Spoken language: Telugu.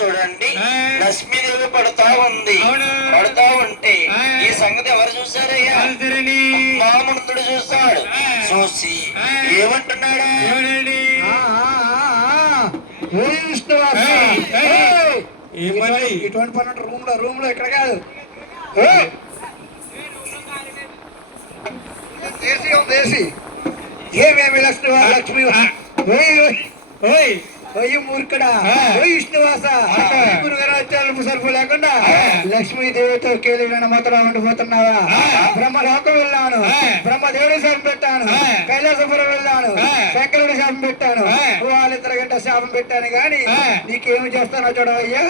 చూడండి లక్ష్మీదేవి పడుతా ఉంది. పడుతా ఉంటే ఈ సంగతి ఎవరు చూసారయ్యా? మామనుడు చూస్తాడు. చూసి ఏమంటున్నాడా? ఇటువంటి పని రూమ్ లో ఇక్కడ కాదు, దేశీ ఏమేమి లక్ష్మి మూర్ఖడా విష్ణువాస గురుగారు సరుపు లేకుండా లక్ష్మీదేవితో కేలిన మాత్రం ఉండిపోతున్నావా? బ్రహ్మలోకం వెళ్ళాను, బ్రహ్మదేవుడి శాపం పెట్టాను, కైలాసపురం వెళ్ళాను, శంకరుడి శాపం పెట్టాను, వాళ్ళిద్దరు గంట శాపం పెట్టాను గాని నీకేమి చేస్తానో చూడవయ్యా.